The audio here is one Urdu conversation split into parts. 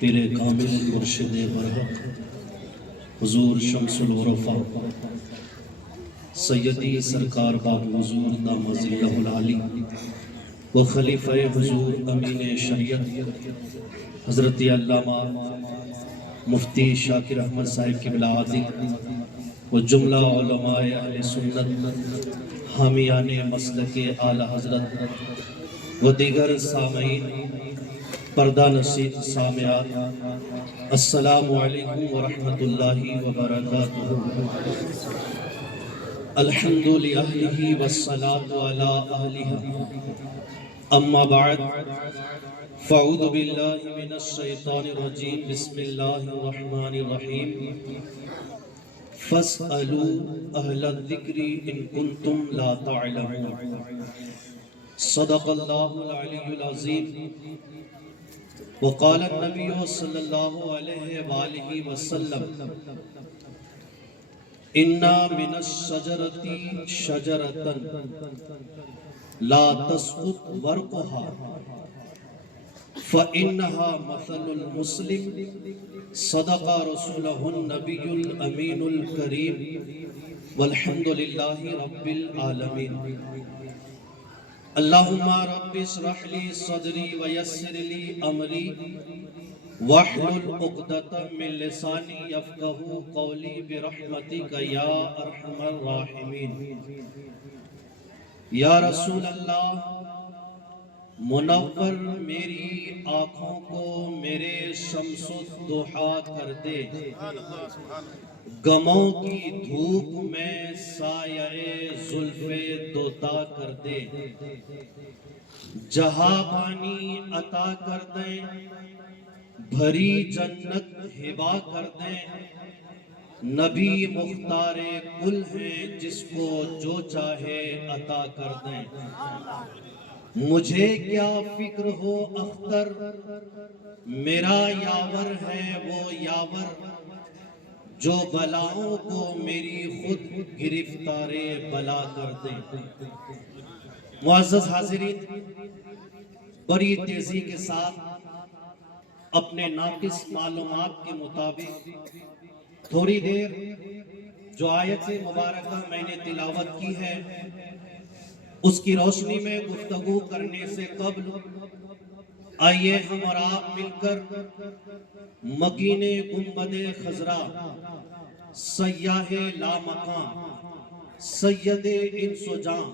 پیر کامل مرشد برحق حضور شمس العرفا سیدی سرکار باب حضور دام ذلہ العالی و خلیفہ حضور امین شریعت حضرت علامہ مفتی شاکر احمد صاحب قبلہ عادی و جملہ علماء اہل سنت حامیان مسلک اعلی حضرت و دیگر سامعین پردہ نشین سامعات السلام علیکم ورحمۃ اللہ وبرکاتہ۔ الحمد لأہلہ والصلاة علی اہلہ، اما بعد فاعوذ باللہ من الشیطان الرجیم، بسم اللہ الرحمن الرحیم۔ فاسألوا اہل الذکر ان کنتم لا تعلمون۔ صدق اللہ العلی العظیم۔ وقال النبی صلی اللہ علیہ وآلہ وسلم اِنَّا مِنَ الشَّجَرَةِ شَجَرَةً لَا تَسْقُطْ وَرْقُهَا فَإِنَّهَا مَثَلُ الْمُسْلِمِ صدق رسولہ النبی الامین الکریم والحمد للہ رب العالمین۔ اللہم رب اشرح لی صدری ویسر لی امری واحلل عقدۃ من لسانی یفقہوا قولی برحمتک یا ارحم الراحمین۔ یا رسول اللہ، منور میری آنکھوں کو میرے شمس الضحیٰ کر دے، غموں کی دھوپ میں سایہ زلف دوتا کر دے، جہاں پانی عطا کر دیں، بھری جنت ہبا کر دیں، نبی مختار کل ہیں جس کو جو چاہے عطا کر دیں۔ مجھے کیا فکر ہو اختر، میرا یاور ہے وہ یاور، جو بلاؤں کو میری خود گرفتار بلا کر دے۔ معزز حاضرین، بڑی تیزی کے ساتھ اپنے ناقص معلومات کے مطابق تھوڑی دیر جو آیت مبارکہ میں نے تلاوت کی ہے اس کی روشنی میں گفتگو کرنے سے قبل آئیے ہم اور آپ مل کر مکین گنبد خضرا، سیاہ لامکاں، سید انس و جاں،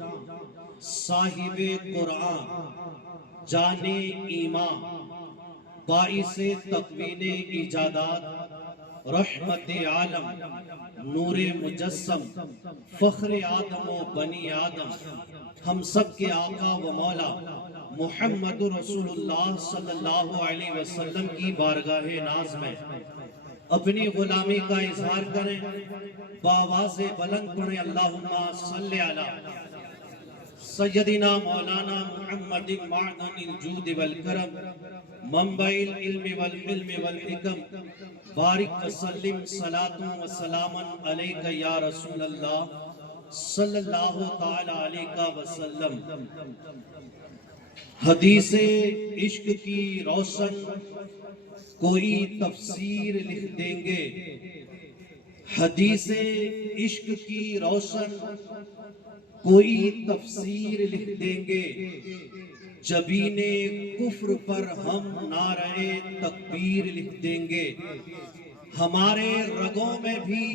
صاحب قرآن، جان ایمان، باعث تکوین ایجادات، رحمت عالم، نور مجسم، فخر آدم و بنی آدم، ہم سب کے آقا و مولا محمد رسول اللہ صلی اللہ علیہ وسلم کی بارگاہ ناز میں اپنی غلامی کا اظہار کریں، بآواز بلند پڑھیں اللہم صلی علی سیدنا مولانا محمد معدن الجود والکرم، منبع العلم والحلم والحکم، بارک وسلم صلاۃ و سلاما علیک یا رسول اللہ صلی اللہ تعالی علیہ وسلم۔ حدیث عشق کی روشن کوئی تفسیر لکھ دیں گے، حدیث عشق کی روشن کوئی تفسیر لکھ دیں گے، جبین کفر پر ہم نعرہ تکبیر لکھ دیں گے، ہمارے رگوں میں بھی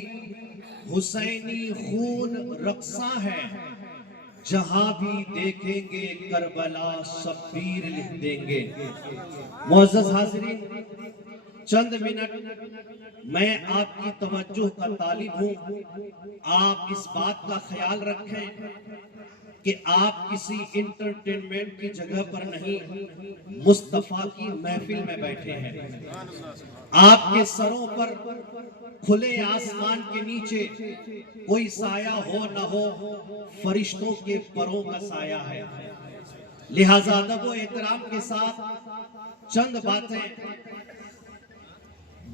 حسینی خون رقصاں ہے، جہاں بھی دیکھیں گے کربلا شبیر لکھ دیں گے۔ معزز حاضرین، چند منٹ میں آپ کی توجہ کا طالب ہوں۔ آپ اس بات کا خیال رکھیں کہ آپ کسی انٹرٹینمنٹ کی جگہ پر نہیں، مصطفیٰ کی محفل میں بیٹھے ہیں۔ آپ کے سروں پر کھلے آسمان کے نیچے کوئی سایہ ہو نہ ہو، فرشتوں کے پروں کا سایہ ہے۔ لہذا ادب و احترام کے ساتھ چند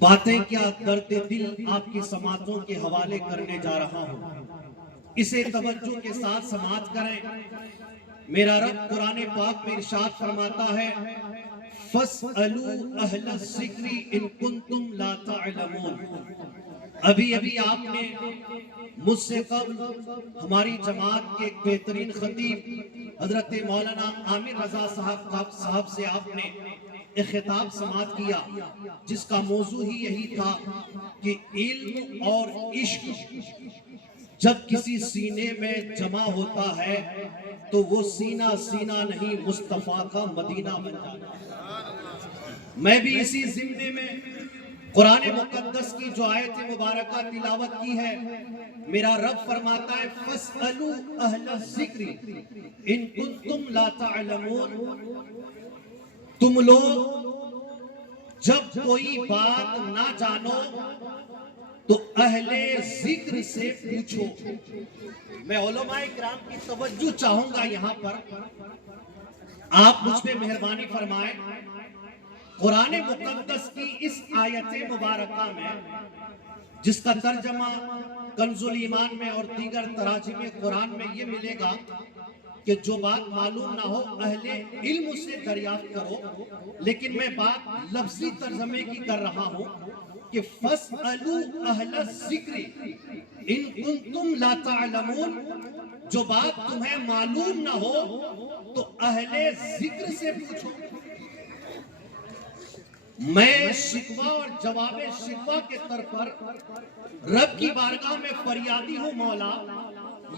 باتیں کیا درد دل آپ کی سماعتوں کے حوالے کرنے جا رہا ہوں، اسے توجہ کے ساتھ سماعت کریں۔ میرا رب قرآن پاک میں ارشاد فرماتا ہے فَاسْأَلُوا أَهْلَ الذِّكْرِ إِن كُنتُمْ لَا تَعْلَمُونَ۔ ابھی آپ نے مجھ سے قبل ہماری جماعت کے ایک بہترین خطیب حضرت مولانا عامر رضا صاحب سے آپ نے ایک خطاب سماعت کیا جس کا موضوع ہی یہی تھا کہ علم اور عشق جب کسی سینے میں جمع ہوتا ہے تو وہ سینہ سینہ نہیں مصطفیٰ کا مدینہ بن جاتا ہے۔ میں بھی اسی ضمن میں قرآن مقدس کی جو آیت مبارکہ تلاوت کی ہے، میرا رب فرماتا ہے فَاسْأَلُوا أَهْلَ الذِّكْرِ إِن كُنتُمْ لَا تَعْلَمُونَ۔ تم لوگ جب کوئی بات نہ جانو تو اہل ذکر سے پوچھو۔ میں علماء کرام کی توجہ چاہوں گا یہاں پر، آپ مجھ پہ مہربانی فرمائیں۔ قرآن مقدس کی اس آیت مبارکہ میں جس کا ترجمہ کنز الایمان میں اور دیگر تراجم قرآن میں یہ ملے گا کہ جو بات معلوم نہ ہو اہل علم سے دریافت کرو، لیکن میں بات لفظی ترجمے کی کر رہا ہوں کہ فَاسْأَلُوا أَهْلَ الذِّكْرِ إِن كُنتُمْ لَا تَعْلَمُونَ۔ جو بات تمہیں معلوم نہ ہو تو اہل ذکر سے پوچھو۔ میں شکوہ اور جواب شکوہ کے طور پر رب کی بارگاہ میں فریادی ہوں مولا،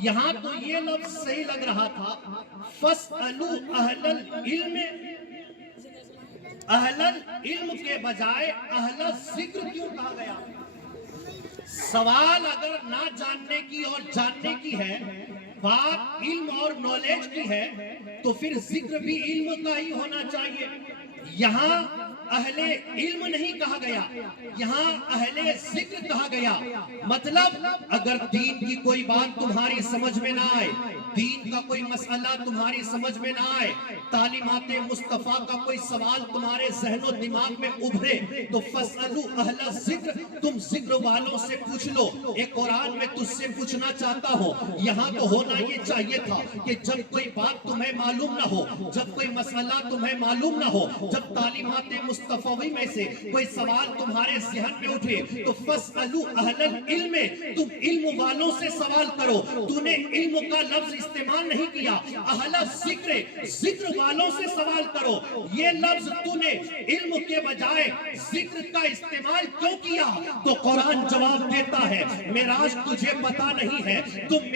یہاں تو یہ لفظ صحیح لگ رہا تھا فَاسْأَلُوا أَهْلَ الْعِلْمِ، اہل العلم کے بجائے اہل ذکر کیوں کہا گیا؟ سوال اگر نہ جاننے کی اور جاننے کی ہے، بات علم اور نالج کی ہے، تو پھر ذکر بھی علم کا ہی ہونا چاہیے۔ یہاں اہل علم نہیں کہا گیا، یہاں اہل ذکر کہا گیا۔ مطلب اگر دین کی کوئی بات تمہاری سمجھ میں نہ آئے، دین کا کوئی مسئلہ تمہاری سمجھ میں نہ آئے، تعلیمات مصطفیٰ کا کوئی سوال تمہارے ذہن و دماغ میں ابھرے تو فَاسْأَلُوا أَهْلَ الذِّكْرِ، تم ذکر والوں سے پوچھ لو۔ ایک قرآن میں تجھ سے پوچھنا چاہتا ہوں، یہاں تو ہونا یہ چاہیے تھا کہ جب کوئی بات تمہیں معلوم نہ ہو، جب کوئی مسئلہ تمہیں معلوم نہ ہو، جب تعلیمات مصطفی میں سے کوئی سوال تمہارے ذہن میں اٹھے تو فَاسْأَلُوا أَهْلَ الْعِلْمِ، تم علم والوں سے سوال کرو۔ تو نے علم کا لفظ استعمال نہیں کیا، اہل ذکر، ذکر والوں سے سوال کرو۔ یہ لفظ تو نے علم کے بجائے ذکر کا استعمال کیوں کیا؟ تو قرآن جواب دیتا ہے معراج تجھے پتا نہیں ہے، تم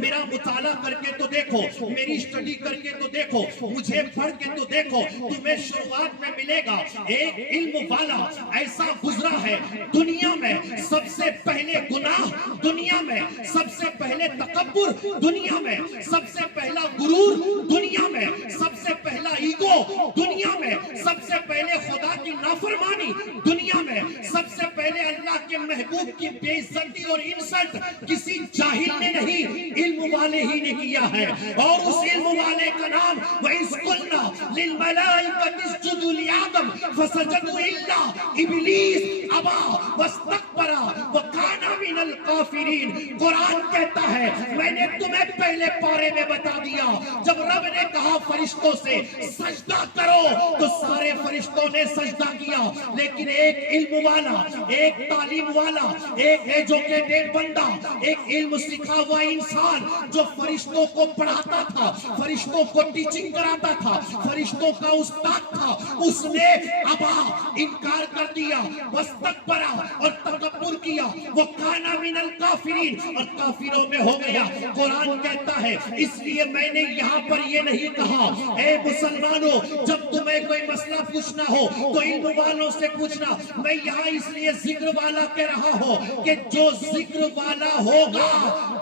میرا مطالعہ کر کے تو دیکھو، میری اسٹڈی کر کے تو دیکھو، مجھے پڑھ کے تو دیکھو، تمہیں شروعات میں ملے گا ایک علم والا ایسا گزرا ہے دنیا میں سب سے پہلے گناہ، دنیا میں سب سے پہلے تکبر، دنیا میں سب سے پہلا غرور، دنیا میں سب سے پہلا ایگو، دنیا میں سب سے پہلے خدا کی نافرمانی، دنیا میں سب سے پہلے اللہ کے محبوب کی بے عزتی اور انسلٹ کسی جاہل نے نہیں، علم والے ہی نے کیا ہے۔ اور اس علم والے کا نام وَإِذْ قُلْنَا لِلْمَلَائِكَةِ اسْجُدُوا لِآدَمَ فَسَجَدُوا إِلَّا إِبْلِيسَ أَبَىٰ وَاسْتَكْبَرَ وَكَانَ مِنَ الْكَافِرِينَ۔ قرآن کہتا ہے میں نے تمہیں پہلے پارے میں بتا دیا، جب رب نے کہا فرشتوں سے سجدہ کرو تو سارے فرشتوں نے سجدہ کیا، لیکن ایک علم والا، ایک تعلیم والا، ایک ایجوکیٹڈ بندہ، ایک علم سکھا ہوا انسان جو فرشتوں کو پڑھاتا تھا، فرشتوں کو ٹیچنگ کراتا تھا، فرشتوں کا استاد تھا، اس نے ابا انکار کر دیا، واستکبر اور تکبر کیا، وہ کانا من الکافرین اور کافروں میں ہو گیا۔ قرآن کہتا ہے اس لیے میں نے یہاں پر یہ نہیں کہا اے مسلمانوں جب تمہیں کوئی مسئلہ پوچھنا ہو تو علم والوں سے پوچھنا، میں یہاں اس لیے ذکر والا کہہ رہا ہوں کہ جو ذکر والا ہوگا،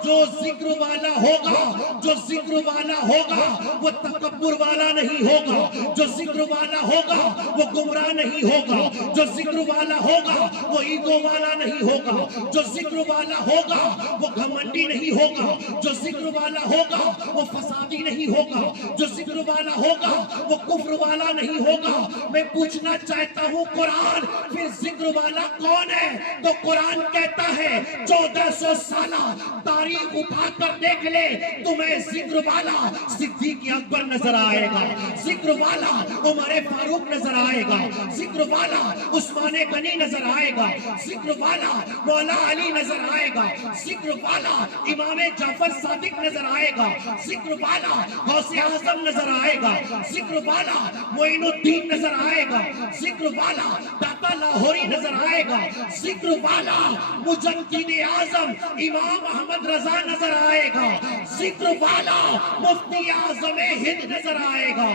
جو ذکر والا ہوگا، جو ذکر والا ہوگا وہ تکبر والا نہیں ہوگا، جو ذکر والا ہوگا ہوگا وہ گمراہ نہیں ہوگا، جو ذکر والا ہوگا وہ ایگو والا نہیں ہوگا، جو ذکر والا ہوگا وہ گھمنڈی نہیں ہوگا، جو ذکر والا ہوگا وہ فسادی نہیں ہوگا، جو ذکر والا ہوگا وہ کفر والا نہیں ہوگا۔ میں پوچھنا چاہتا ہوں قرآن پھر ذکر والا کون ہے؟ تو قرآن کہتا ہے 1400 سالہ تاریخ اٹھا کر دیکھ لے، تمہیں ذکر والا صدیق اکبر نظر آئے گا، ذکر والا عمر فاروق نظر آئے گا، ذکر والا عثمان غنی نظر آئے گا، ذکر والا مولا علی نظر آئے گا، ذکر والا امام جعفر صادق نظر آئے گا، ذکر والا غوث اعظم نظر آئے گا، ذکر والا معین الدین نظر آئے گا، ذکر والا داتا لاہوری نظر آئے گا، ذکر والا مجدد اعظم امام احمد رضا نظر آئے گا، ذکر والا مفتی اعظم ہند نظر آئے گا،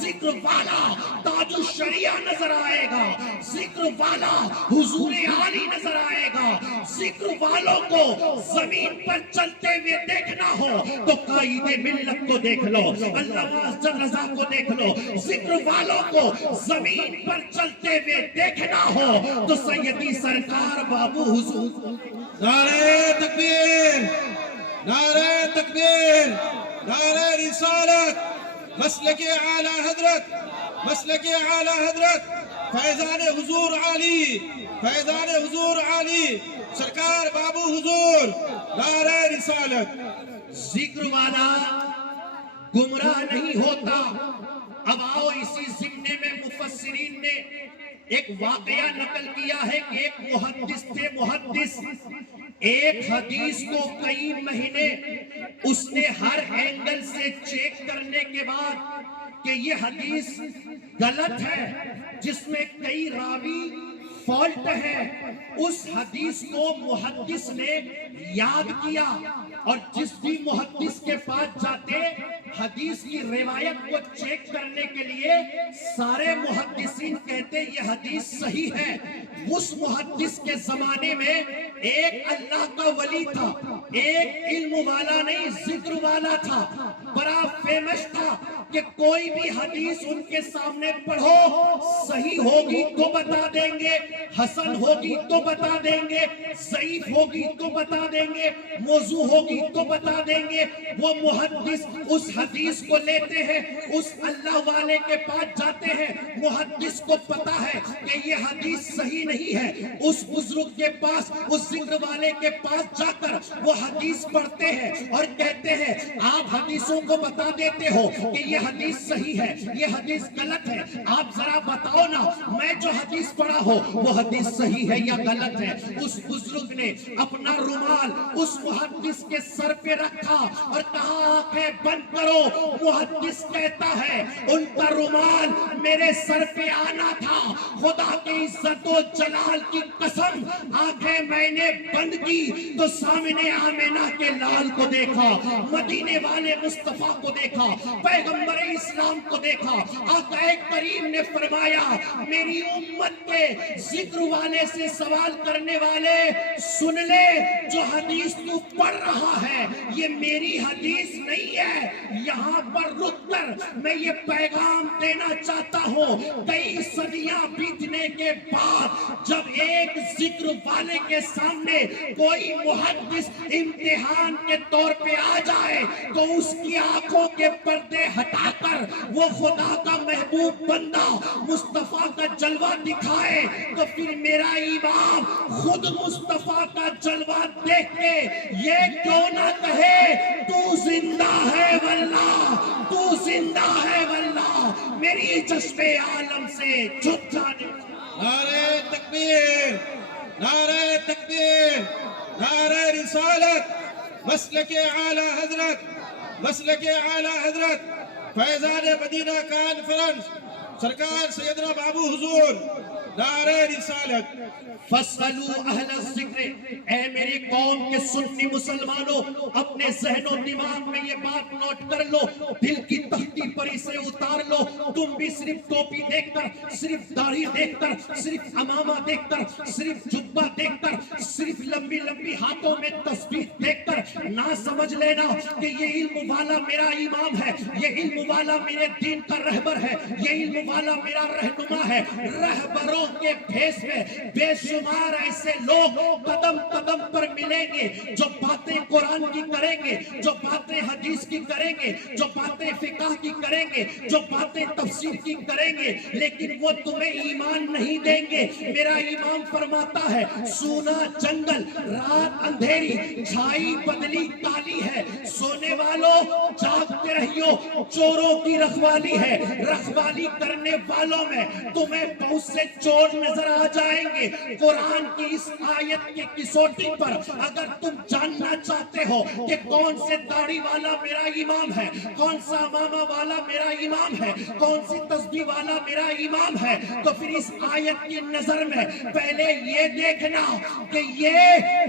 ذکر والا تاج الشریعہ نظر آئے گا، ذکر والا حضور عالی نظر آئے گا۔ ذکر والوں کو زمین پر چلتے ہوئے دیکھنا ہو تو قائد ملت کو دیکھ لو، علامہ احسن رضا کو دیکھ لو۔ ذکر والوں کو زمین پر چلتے ہوئے دیکھنا ہو تو سیدی سرکار بابو حضور۔ نعرہ تکبیر، نعرہ تکبیر، نعرہ رسالت، مسلک اعلی حضرت، مسلک اعلی حضرت فیضان حضور عالی، فیضان حضور عالی سرکار بابو حضور، نعرہ رسالت۔ ذکر والا گمراہ نہیں ہوتا۔ اب آؤ اسی ضمن میں مفسرین نے ایک واقعہ نقل کیا ہے کہ ایک محدث تھے، محدث ایک حدیث کو کئی مہینے اس نے ہر اینگل سے چیک کرنے کے بعد کہ یہ حدیث غلط ہے، جس میں کئی راوی فالٹ ہے، اس حدیث کو محدث نے یاد کیا، اور جس بھی محدث کے پاس جاتے حدیث کی روایت کو چیک کرنے کے لیے سارے محدثین کہتے یہ حدیث صحیح ہے۔ اس محدث کے زمانے میں ایک اللہ کا ولی تھا، ایک علم والا نہیں ذکر والا تھا، بڑا فیمس تھا کہ کوئی بھی حدیث ان کے سامنے پڑھو، صحیح ہوگی تو بتا دیں گے، حسن ہوگی تو بتا دیں گے، ضعیف ہوگی تو بتا دیں گے، موضوع ہوگی تو بتا دیں گے۔ وہ محدث اس حدیث کو لیتے ہیں، اس اللہ والے کے پاس جاتے ہیں، محدث کو پتا ہے کہ یہ حدیث صحیح نہیں ہے، اس بزرگ کے پاس، اس ذکر والے کے پاس جا کر وہ حدیث پڑھتے ہیں اور کہتے ہیں آپ حدیثوں کو بتا دیتے ہو کہ یہ حدیث صحیح ہے، یہ حدیث غلط ہے، آپ ذرا بتاؤ نا میں جو حدیث پڑھا ہو وہ حدیث صحیح ہے یا غلط ہے۔ اس بزرگ نے اپنا رومال اس محدث کے سر پہ رکھا اور کہا آنکھیں بند کرو۔ محدث کہتا ہے ان کا رومال میرے سر پہ آنا تھا، خدا کی عزت و جلال کی قسم آنکھیں میں نے بند کی تو سامنے آمینہ کے لال کو دیکھا، مدینے والے مصطفیٰ کو دیکھا، پیغمبر اسلام کو دیکھا۔ آقا کریم نے فرمایا میری امت کے ذکر والے سے سوال کرنے والے سن لے، جو حدیث تو پڑھ رہا ہے یہ میری حدیث نہیں ہے۔ یہاں پر رک کر میں یہ پیغام دینا چاہتا ہوں، کئی صدیاں بیتنے کے بعد جب ایک ذکر والے کے سامنے کوئی محدث امتحان کے طور پہ آ جائے تو اس کی آنکھوں کے پردے ہٹا کر وہ خدا کا محبوب بندہ مصطفیٰ کا جلوہ دکھائے تو پھر میرا امام خود مصطفیٰ کا جلوہ دیکھ کے یہ کیوں نہ کہے تو زندہ ہے واللہ، تو زندہ ہے واللہ، میری جشن عالم سے جھک جانے۔ نعرہ تکبیر، نعرہ تکبیر، نعرہ رسالت، مسلک اعلی حضرت، مسلک اعلی حضرت فیضان مدینہ کانفرنس سرکار سیدنا بابو حضور، نعرہ رسالت۔ فَاسْأَلُوا أَهْلَ الذِّكْرِ، اے میری قوم کے سنی مسلمانوں اپنے ذہن و دماغ میں یہ بات نوٹ کر لو، دل کی تختی پر اسے اتار لو۔ تم بھی صرف ٹوپی دیکھ کر، صرف داڑھی دیکھ کر، صرف امامہ دیکھ کر، صرف جبہ دیکھ کر، صرف لمبی لمبی ہاتھوں میں تسبیح دیکھ کر نہ سمجھ لینا کہ یہ علم والا میرا امام ہے، یہ علم والا میرے دین کا رہبر ہے، یہ علم والا میرا رہنما ہے. رہبروں کے بھیس میں بے شمار ایسے لوگ قدم قدم پر ملیں گے جو باتیں قرآن کی کریں گے, جو باتیں حدیث کی کریں گے, جو باتیں فقہ کی کریں گے, جو باتیں تفسیر کی کریں گے, لیکن وہ تمہیں ایمان نہیں دیں گے. میرا امام فرماتا ہے سونا جنگل, رات اندھیری, چھائی بدلی کالی ہے, سونے والوں جاگتے رہیو, چوروں کی رکھوالی ہے. رکھوالی کرنے والوں میں تمہیں بہت سے چور نظر آ جائیں گے. قرآن کی اس آیت کی کسوٹی پر اگر تم جاننا چاہتے ہو کہ کون سے داڑھی والا میرا امام ہے, کون سا امامہ والا میرا امام ہے, کون سی تسبیح والا میرا امام ہے, تو پھر اس آیت کی نظر میں پہلے یہ دیکھنا کہ یہ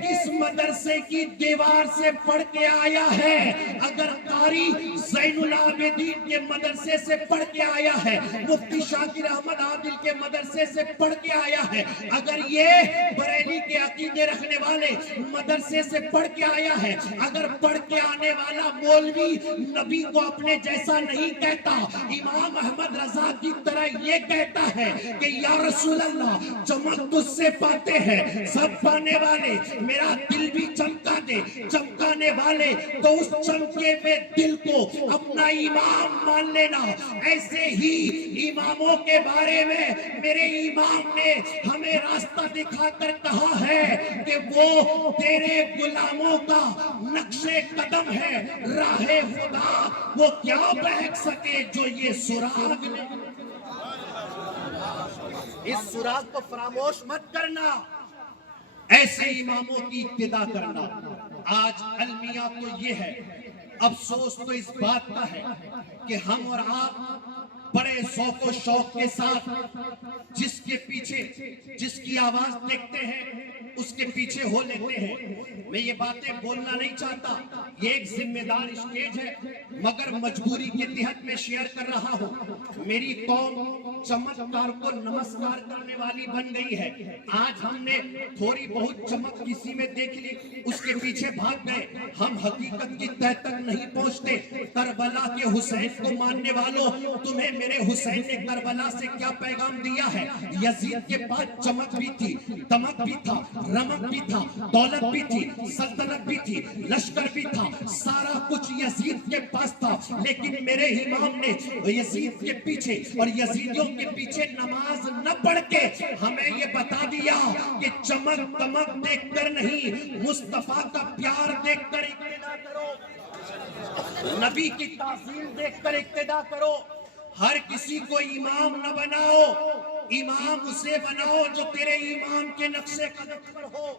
کس مدرسے کی دیوار سے پڑھ کے آیا ہے. اگر قاری زین العابدین کے مدرسے سے پڑھ کے آیا ہے, مفتی شاکر احمد عادل کے مدرسے سے پڑھ کے آیا ہے, اگر یہ بریلی کے عقیدے رکھنے والے مدرسے سے پڑھ کے آیا ہے, اگر پڑھ کے آنے والا مولوی نبی کو اپنے جیسا نہیں کہتا, امام احمد رضا کی طرح یہ کہتا ہے کہ یا رسول اللہ چمک تجھ سے پاتے ہیں سب پانے والے, میرا دل بھی چمکا دے چمکانے والے, تو اس چمکے میں دل کو اپنا امام مان لینا. ایسے ہی اماموں کے بارے میں میرے امام نے ہمیں راستہ دکھا کر کہا ہے کہ وہ تیرے غلاموں کا نقش قدم ہے, راہ خدا وہ کیا بہک سکے جو یہ سراغ نہیں. اس سراغ کو فراموش مت کرنا, ایسے اماموں کی ابتدا کرنا. آج المیہ تو یہ ہے, افسوس تو اس بات کا ہے کہ ہم اور آپ بڑے ذوق و شوق کے ساتھ جس کے پیچھے جس کی آواز دیکھتے ہیں اس کے پیچھے ہو لیتے ہیں. میں یہ باتیں بولنا نہیں چاہتا, یہ ایک ذمہ دار اسٹیج ہے, مگر مجبوری کے تحت میں شیئر کر رہا ہوں. میری قوم چمکدار کو نمسکار کرنے والی بن گئی ہے. آج ہم نے تھوڑی بہت چمک کسی میں دیکھ لی, اس کے پیچھے بھاگ گئے. ہم حقیقت کی تہ تک نہیں پہنچتے. کربلا کے حسین کو ماننے والوں, تمہیں میرے حسین نے کربلا سے کیا پیغام دیا ہے؟ یزید کے پاس چمک بھی تھی, دمک بھی تھا, رمک بھی تھا, دولت بھی تھی, سلطنت بھی تھی, لشکر بھی تھا, سارا کچھ یزید کے پاس تھا, لیکن میرے امام نے یزید کے پیچھے اور یزیدیوں کے پیچھے نماز نہ پڑھ کے ہمیں یہ بتا دیا کہ چمک دمک دیکھ کر نہیں, مصطفیٰ کا پیار دیکھ کر اقتدا کرو, نبی کی تعظیم دیکھ کر اقتدا کرو. ہر کسی کو امام نہ بناؤ, امام اسے بناؤ جو تیرے امام کے نقش قدم پر ہو,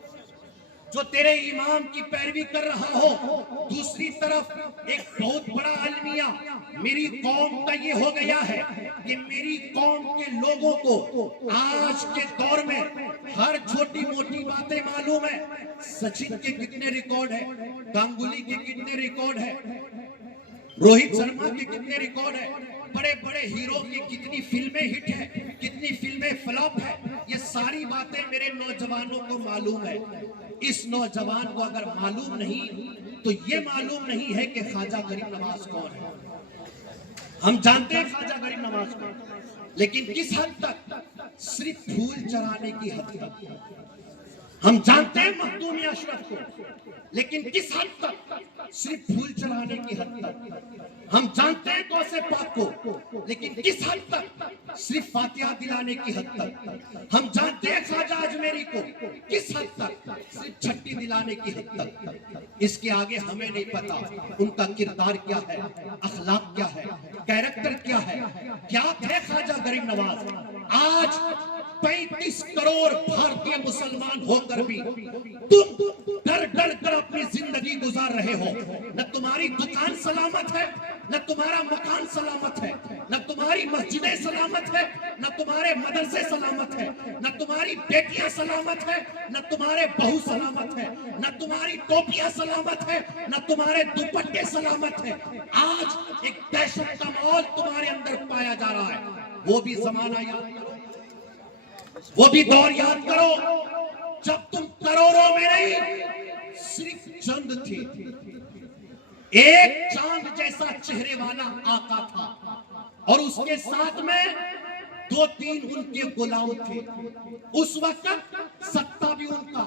جو تیرے امام کی پیروی کر رہا ہو. دوسری طرف ایک بہت بڑا المیہ میری قوم کا یہ ہو گیا ہے کہ میری قوم کے لوگوں کو آج کے دور میں ہر چھوٹی موٹی باتیں معلوم ہے. سچن کے کتنے ریکارڈ ہیں, گانگولی کے کتنے ریکارڈ ہیں, روہت شرما کے کتنے ریکارڈ ہیں, بڑے بڑے ہیرو کی کتنی فلمیں ہٹ ہیں, کتنی فلمیں فلاپ ہیں. یہ ساری باتیں میرے نوجوانوں کو معلوم ہے. اس نوجوان کو اگر معلوم نہیں تو یہ معلوم نہیں ہے کہ خواجہ غریب نواز کون ہے. ہم جانتے ہیں خواجہ غریب نواز کون, لیکن کس حد تک؟ صرف پھول چرانے کی حد تک. ہم جانتے ہیں مخدوم اشرف کو, لیکن کس حد تک؟ صرف پھول چڑھانے کی حد تک. ہم جانتے ہیں غوث پاک کو, لیکن کس حد تک؟ صرف فاتحہ دلانے کی حد تک. ہم جانتے ہیں خواجہ اجمیری کو, کس حد تک؟ صرف چھٹی دلانے کی حد تک. اس کے آگے ہمیں نہیں پتا ان کا کردار کیا ہے, اخلاق کیا ہے, کیریکٹر کیا ہے. کیا تھے خواجہ غریب نواز؟ آج 35 کروڑ بھارتی مسلمان ہو کر بھی تم ڈر ڈر کر اپنی زندگی گزار رہے ہو. نہ تمہاری دکان سلامت ہے, نہ تمہارا مکان سلامت ہے, نہ تمہاری مسجدیں سلامت ہے, نہ تمہارے مدرسے سلامت ہے, نہ تمہاری بیٹیاں سلامت ہے, نہ تمہارے بہو سلامت ہے, نہ تمہاری ٹوپیاں سلامت ہے, نہ تمہارے دوپٹے سلامت ہے. آج ایک دہشت کا ماحول تمہارے اندر پایا جا رہا ہے. وہ بھی زمانہ یاد کرو, وہ بھی دور یاد کرو جب تم کروڑوں میں نہیں صرف چند تھے. ایک چاند جیسا چہرے والا آقا تھا, اور اس کے ساتھ میں دو تین ان کے غلام تھے. اس وقت ستا بھی ان کا،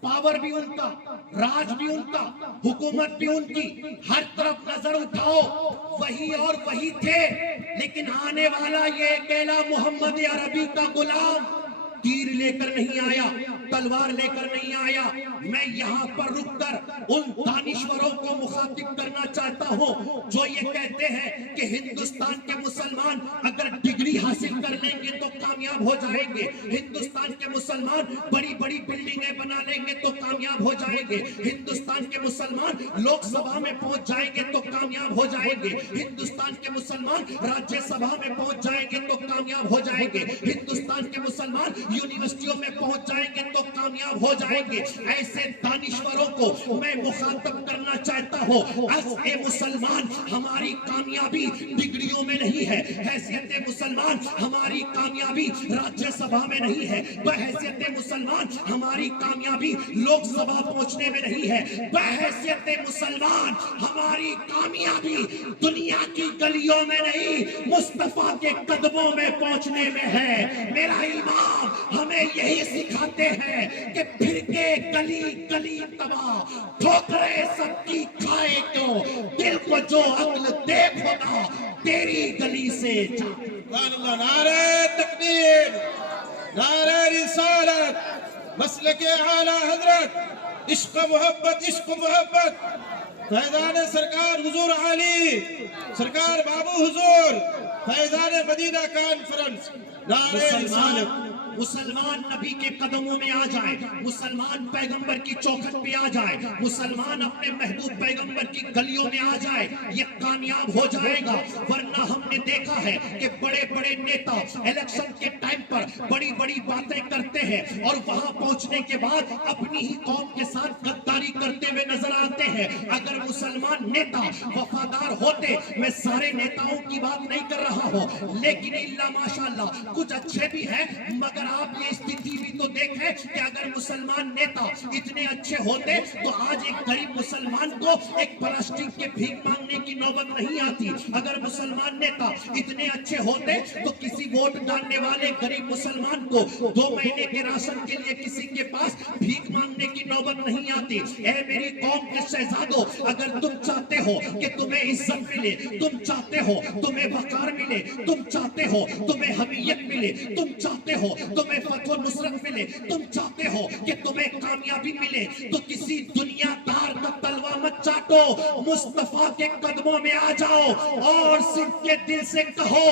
پاور بھی ان کا، راج بھی ان کا، حکومت بھی ان کی. ہر طرف نظر اٹھاؤ وہی اور وہی تھے. لیکن آنے والا یہ اکیلا محمد عربی کا غلام تیر لے کر نہیں آیا، تلوار لے کر نہیں آیا. میں یہاں پر رک کر ان دانشوروں کو مخاطب کرنا چاہتا ہوں جو یہ کہتے ہیں کہ ہندوستان کے مسلمان اگر ڈگری حاصل کر لیں گے تو کامیاب ہو جائیں گے، ہندوستان کے مسلمان بڑی بڑی بلڈنگیں بنا لیں گے تو کامیاب ہو جائیں گے، ہندوستان کے مسلمان لوک سبھا میں پہنچ جائیں گے تو کامیاب ہو جائیں گے، ہندوستان کے مسلمان راجیہ سبھا میں پہنچ جائیں گے تو کامیاب ہو جائیں گے، ہندوستان کے مسلمان یونیورسٹیوں میں پہنچ جائیں گے تو کامیاب ہو جائیں گے. ایسے دانشوروں کو میں مخاطب کرنا چاہتا ہوں. اے مسلمان، ہماری کامیابی ڈگریوں میں نہیں ہے، حیثیت مسلمان ہماری کامیابی راجیہ سبھا میں نہیں ہے، بحیثیت مسلمان ہماری کامیابی لوک سبھا پہنچنے میں نہیں ہے، بحیثیت مسلمان ہماری کامیابی دنیا کی گلیوں میں نہیں، مصطفیٰ کے قدموں میں پہنچنے میں ہے. میرا امام ہمیں یہی سکھاتے ہیں کہ پھر کے گلی گلی تباہ، ٹھوکریں سب کی کھائے کیوں، دل کو جو عقل دے خدا تیری گلی سے جا. سبحان اللہ. نعرہ تکبیر، نعرہ رسالت، مسلک اعلیٰ حضرت، عشق محبت، عشق محبت. فیضان سرکار حضور عالی، سرکار بابو حضور، فیضان مدینہ کانفرنس. نعرہ رسالت. مسلمان نبی کے قدموں میں آ جائے، مسلمان پیغمبر کی چوکھٹ پہ آ جائے، مسلمان اپنے محبوب پیغمبر کی گلیوں میں آ جائے، یہ کامیاب ہو جائے گا. ورنہ ہم نے دیکھا ہے کہ بڑے بڑے نیتا الیکشن کے ٹائم پر بڑی بڑی باتیں کرتے ہیں اور وہاں پہنچنے کے بعد اپنی ہی قوم کے ساتھ غداری کرتے ہوئے نظر آتے ہیں. اگر مسلمان نیتا وفادار ہوتے، میں سارے نیتاؤں کی بات نہیں کر رہا ہوں، لیکن اللہ ماشاءاللہ کچھ اچھے بھی ہیں، مگر آپ یہ استھتی بھی تو دیکھیں کہ اگر مسلمان نیتا اتنے اچھے ہوتے تو آج ایک غریب مسلمان کو ایک پلاسٹک کے بھیک مانگنے کی نوبت نہیں آتی. اگر مسلمان نیتا اتنے اچھے ہوتے تو کسی ووٹ ڈالنے والے غریب مسلمان کو 2 مہینے کے راشن کے لیے کسی کے پاس بھیک مانگنے کی نوبت نہیں آتی. اے میری قوم کے شہزادوں، اگر تم چاہتے ہو کہ تمہیں عزت ملے، تم چاہتے ہو تمہیں وقار ملے، تم چاہتے ہو تمہیں حمیت ملے، تم چاہتے ہو تمہیں فتح و نصرت ملے، تم چاہتے ہو کہ تمہیں کامیابی ملے، تو کسی دنیا دار کا تلوہ مت چاٹو، مصطفیٰ کے قدموں میں آ جاؤ اور صرف کے دل سے کہو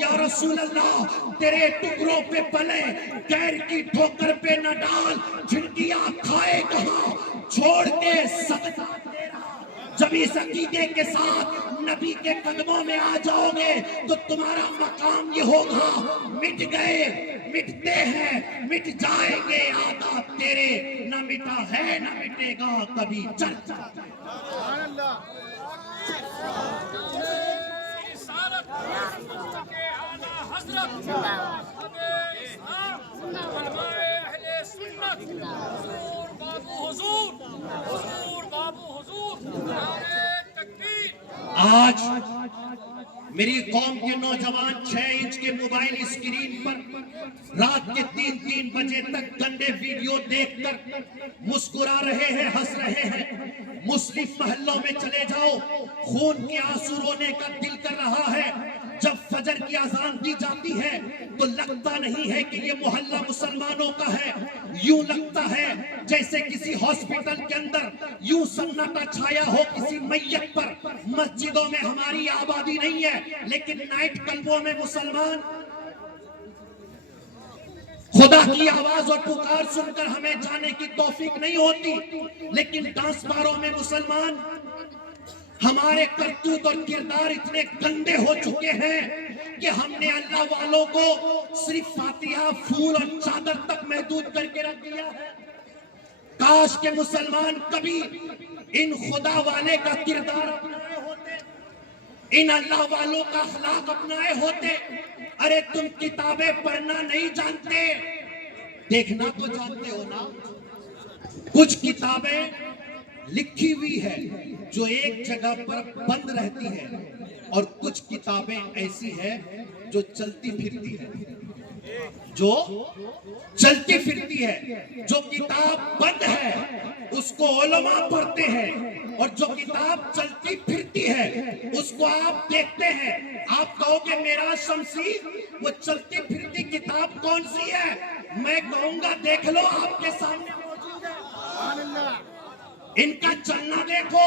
یا رسول اللہ تیرے ٹکڑوں پہ پلے، غیر کی ٹھوکر پہ نہ ڈال، جھنڈیاں کھائے کہاں چھوڑ کے صدقہ تیرا. جب اس عقیدے کے ساتھ نبی کے قدموں میں آ جاؤ گے تو تمہارا مقام یہ ہوگا، مٹ گئے، مٹتے ہیں، مٹ جائیں گے آدھا تیرے، نہ مٹا ہے نہ مٹے گا کبھی. چل چل آج میری قوم کے نوجوان 6 انچ کے موبائل اسکرین پر رات کے 3 بجے تک گندے ویڈیو دیکھ کر مسکرا رہے ہیں، ہنس رہے ہیں. مسلم محلوں میں چلے جاؤ، خون کے آنسو رونے کا دل کر رہا ہے. جب فجر کی اذان دی جاتی ہے تو لگتا نہیں ہے کہ یہ محلہ مسلمانوں کا ہے، یوں لگتا ہے جیسے کسی ہاسپٹل کے اندر یوں سناٹا چھایا ہو کسی میت پر. مسجدوں میں ہماری آبادی نہیں ہے، لیکن نائٹ کلبوں میں مسلمان خدا کی آواز اور پکار سن کر ہمیں جانے کی توفیق نہیں ہوتی، لیکن ڈانس باروں میں مسلمان. ہمارے کرتوت اور کردار اتنے گندے ہو چکے ہیں کہ ہم نے اللہ والوں کو صرف فاتحہ، پھول اور چادر تک محدود کر کے رکھ دیا ہے. کاش کہ مسلمان کبھی ان خدا والے کا کردار اپنائے ہوتے، ان اللہ والوں کا اخلاق اپنائے ہوتے. ارے تم کتابیں پڑھنا نہیں جانتے، دیکھنا تو جانتے ہو نا. کچھ کتابیں لکھی ہوئی ہے جو ایک جگہ پر بند رہتی ہے، اور کچھ کتابیں ایسی ہے جو چلتی پھرتی ہے. جو چلتی پھرتی ہے، جو کتاب بند ہے اس کو علماء پڑھتے ہیں، اور جو کتاب چلتی پھرتی ہے اس کو آپ دیکھتے ہیں۔ آپ کہو گے معراج شمسی وہ چلتی پھرتی کتاب کون سی ہے؟ میں کہوں گا دیکھ لو، آپ کے سامنے موجود ہے۔ ان کا چلنا دیکھو،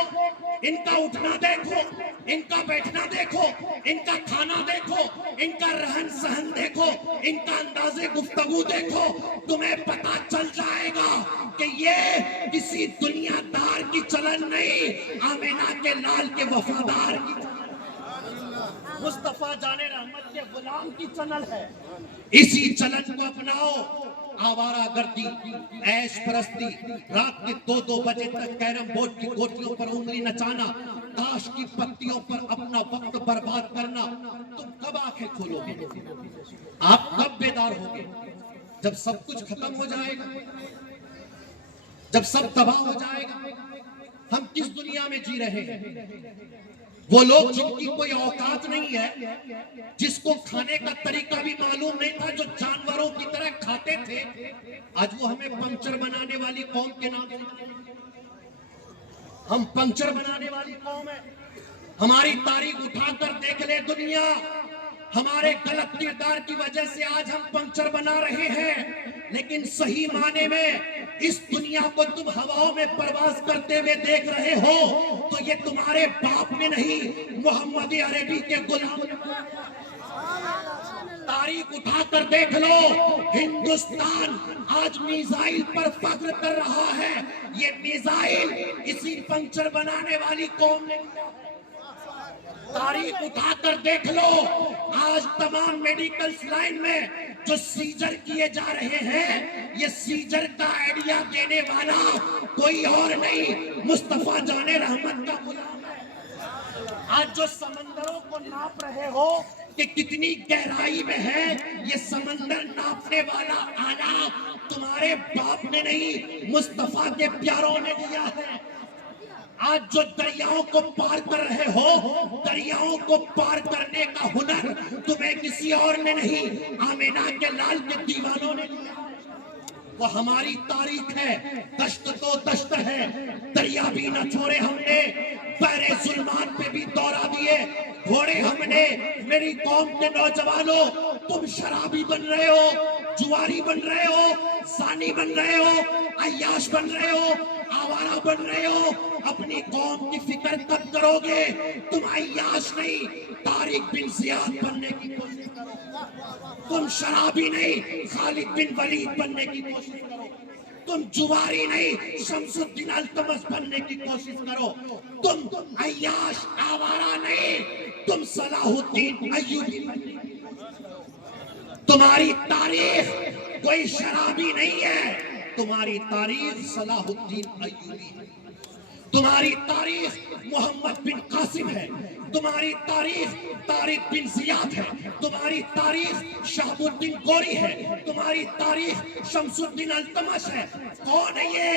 ان کا اٹھنا دیکھو، ان کا بیٹھنا دیکھو، ان کا کھانا دیکھو، ان کا رہن سہن دیکھو، ان کا انداز گفتگو دیکھو، تمہیں پتا چل جائے گا کہ یہ کسی دنیا دار کی چلن نہیں، آمینہ کے لال کے وفادار کی چلن، مصطفیٰ جان رحمت کے غلام کی چلن ہے۔ اسی چلن کو اپناؤ۔ آوارہ گردی، عیش پرستی، رات کے 2 بجے تک کیرم بورڈ کی گوٹیوں پر انگلی نچانا، تاش کی پتیوں پر اپنا وقت برباد کرنا، تم کب آنکھیں کھولو گے؟ آپ کب بیدار ہوگے؟ جب سب کچھ ختم ہو جائے گا، جب سب تباہ ہو جائے گا۔ ہم کس دنیا میں جی رہے ہیں؟ وہ لوگ جن کی کوئی اوقات نہیں ہے، جس کو کھانے کا طریقہ بھی معلوم نہیں تھا، جو جانوروں کی طرح کھاتے تھے، آج وہ ہمیں پنکچر بنانے والی قوم کے نام سے، ہم پنکچر بنانے والی قوم ہیں۔ ہماری تاریخ اٹھا کر دیکھ لے دنیا، ہمارے غلط کردار کی وجہ سے آج ہم پنکچر بنا رہے ہیں، لیکن صحیح معنی میں اس دنیا کو تم ہواؤں میں پرواز کرتے ہوئے دیکھ رہے ہو تو یہ تمہارے باپ نے نہیں، محمد عربی کے غلام نے۔ تاریخ اٹھا کر دیکھ لو، ہندوستان آج میزائل پر فخر کر رہا ہے، یہ میزائل اسی پنکچر بنانے والی قوم نے کیا ہے۔ تاریخ اٹھا کر دیکھ لو، آج تمام میڈیکل لائن میں جو سیجر کیے جا رہے ہیں، یہ سیجر کا آئیڈیا دینے والا کوئی اور نہیں، مصطفیٰ جان رحمت کا غلام ہے۔ آج جو سمندروں کو ناپ رہے ہو کہ کتنی گہرائی میں ہے، یہ سمندر ناپنے والا آلہ تمہارے باپ نے نہیں، مصطفیٰ کے پیاروں نے دیا ہے۔ آج جو دریاؤں کو پار کر رہے ہو، دریاؤں کو پار کرنے کا ہنر تمہیں کسی اور نے نہیں، آمینہ کے لال کے دیوانوں نے دیا ہے۔ وہ ہماری تاریخ ہے، دشت تو دشت ہے، دریا بھی نہ چھوڑے ہم نے، بحر ظلمات پہ بھی دورہ دیے گھوڑے ہم نے۔ میری قوم کے نوجوانوں، تم شرابی بن رہے ہو، جواری بن رہے ہو، زانی بن رہے ہو، عیاش بن رہے ہو، آوارہ بن رہے ہو، اپنی قوم کی فکر کب کرو گے؟ تم عیاش نہیں، طارق بن زیاد بننے کی کوشش کرو، تم شرابی نہیں، خالد بن ولید بننے کی کوشش کرو، تم جواری نہیں، شمس الدین التمش بننے کی کوشش کرو، تم عیاش آوارہ نہیں، تم صلاح الدین ایوبی بننے کی کوشش کرو۔ تمہاری تاریخ کوئی شرابی نہیں ہے، تمہاری تاریخ صلاح الدین ایوبی ہے، تمہاری تاریخ محمد بن قاسم ہے، تمہاری تاریخ طارق بن زیاد ہے، تمہاری تاریخ شہاب الدین غوری ہے، تمہاری تاریخ شمس الدین التمش ہے۔ کون ہے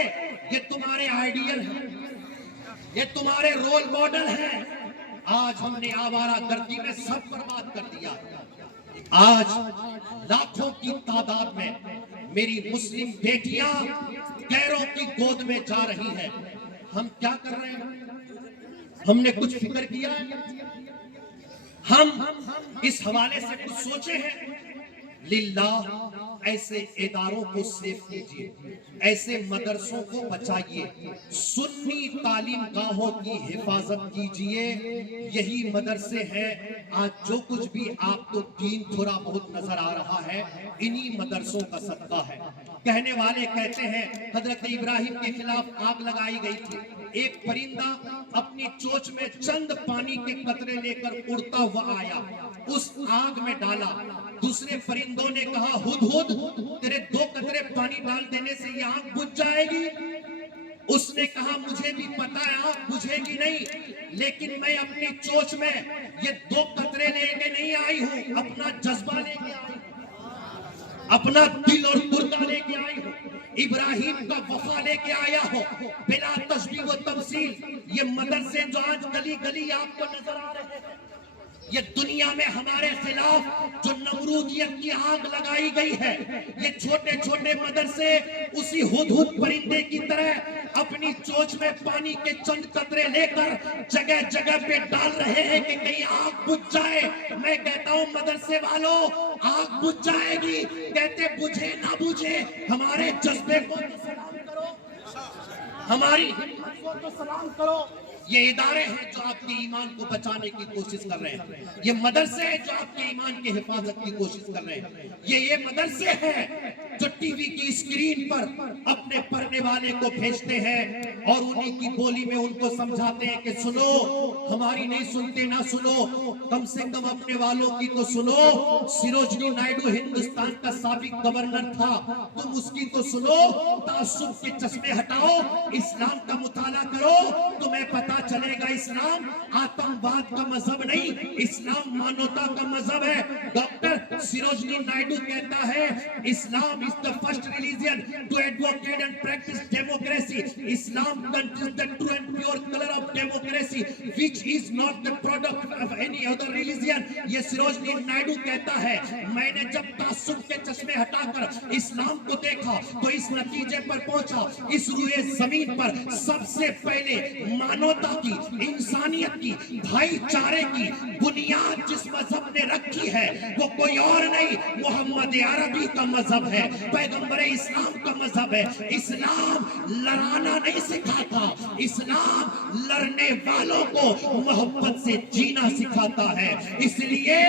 یہ تمہارے آئیڈیل ہیں، یہ تمہارے رول ماڈل ہیں۔ آج ہم نے آوارہ گردی میں سب برباد کر دیا۔ آج لاکھوں کی تعداد میں میری مسلم بیٹیاں غیروں کی گود میں جا رہی ہیں۔ ہم کیا کر رہے ہیں؟ ہم نے کچھ فکر کیا ہے؟ ہم اس حوالے سے کچھ سوچے ہیں؟ للہ ایسے اداروں کو سیف کیجئے، ایسے مدرسوں کو بچائیے، سنی تعلیم گاہوں کی حفاظت کیجئے۔ یہی مدرسے ہیں، آج جو کچھ بھی آپ کو دین تھوڑا بہت نظر آ رہا ہے، انہی مدرسوں کا صدقہ ہے۔ کہنے والے کہتے ہیں حضرت ابراہیم کے خلاف آگ لگائی گئی تھی، ایک پرندہ اپنی چونچ میں چند پانی کے قطرے لے کر اڑتا ہوا آیا، اس آگ میں ڈالا۔ دوسرے پرندوں نے کہا ہدہد تیرے 2 قطرے پانی ڈال دینے سے یہ آگ بجھ جائے گی؟ اس نے کہا مجھے بھی پتا ہے آگ بجھے گی نہیں، لیکن میں اپنی چونچ میں یہ 2 قطرے لے کے نہیں آئی ہوں، اپنا جذبہ لے کے آئی ہوں، اپنا دل اور گردہ لے کے آئی ہوں، ابراہیم کا وفا لے کے آیا ہو، بلا تشبیہ و تمثیل۔ یہ مدرسے جو آج گلی گلی آپ کو نظر آ رہے ہیں، یہ دنیا میں ہمارے خلاف جو نمرودیت کی آگ لگائی گئی ہے، یہ چھوٹے چھوٹے مدرسے اسی ہدہد پرندے کی طرح اپنی چونچ میں پانی کے چند قطرے لے کر جگہ جگہ پہ ڈال رہے ہیں کہ کہیں آگ بجھ جائے۔ میں کہتا ہوں مدرسے والوں، آگ بجھ جائے گی، کہتے بجھے نہ بجھے، ہمارے جذبے کو تو سلام کرو، ہماری ہمت کو تو سلام کرو۔ یہ ادارے ہیں جو آپ کے ایمان کو بچانے کی کوشش کر رہے ہیں، یہ مدرسے ہیں جو آپ کے ایمان کی حفاظت کی کوشش کر رہے ہیں، یہ مدرسے ہیں جو ٹی وی کی اسکرین پر اپنے پڑھنے والے کو بھیجتے ہیں اور انہیں کی بولی میں ان کو سمجھاتے ہیں کہ سنو، ہماری نہیں سنتے نہ سنو، کم سے کم اپنے والوں کی تو سنو۔ سروجنی نائیڈو ہندوستان کا سابق گورنر تھا، تم اس کی تو سنو۔ تعصب کے چشمے ہٹاؤ، اسلام کا مطالعہ کرو، تمہیں پتہ چلے گا اسلام آتنکواد کا مذہب نہیں، اسلام مانوتا کا مذہب ہے۔ ڈاکٹر سروجنی نائیڈو کہتا ہے اسلام is the first religion to advocate and practice democracy. Islam contains the true and pure color of democracy which is not the product of any other religion. یہ سروجنی نائیڈو کہتا ہے میں نے جب تعصب کے چشمے ہٹا کر اسلام کو دیکھا تو اس نتیجے پر پہنچا اس روئے زمین پر سب سے پہلے مانوتا کی، انسانیت کی، بھائی چارے کی بنیاد جس مذہب نے رکھی ہے وہ کوئی اور نہیں، محمد عربی کا مذہب ہے، پیغمبر اسلام کا مذہب ہے۔ اسلام لڑانا نہیں سکھاتا، اسلام لڑنے والوں کو محبت سے جینا سکھاتا ہے۔ اس لیے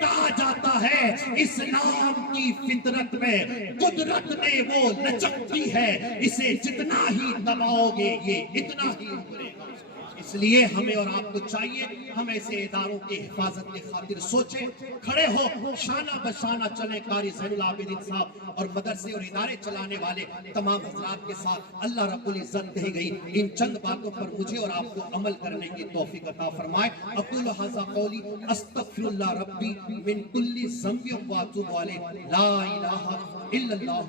کہا جاتا ہے اسلام کی فطرت میں قدرت نے وہ لچکتی ہے، اسے جتنا ہی دباؤ گے یہ اتنا ہی ابھرے گا۔ اس لیے ہمیں اور آپ کو چاہیے ہم ایسے اداروں کی حفاظت کی خاطر سوچیں، کھڑے ہو، شانہ بشانہ چلیں قاری زین العابدین صاحب اور مدرسے اور ادارے چلانے والے تمام حضرات کے ساتھ۔ اللہ رب العزت کہی گئی ان چند باتوں پر مجھے اور آپ کو عمل کرنے کی توفیق عطا فرمائے۔ اقول ھذا قولی استغفر اللہ ربی من کل ذنب واتوب الیہ، لا الہ الا اللہ۔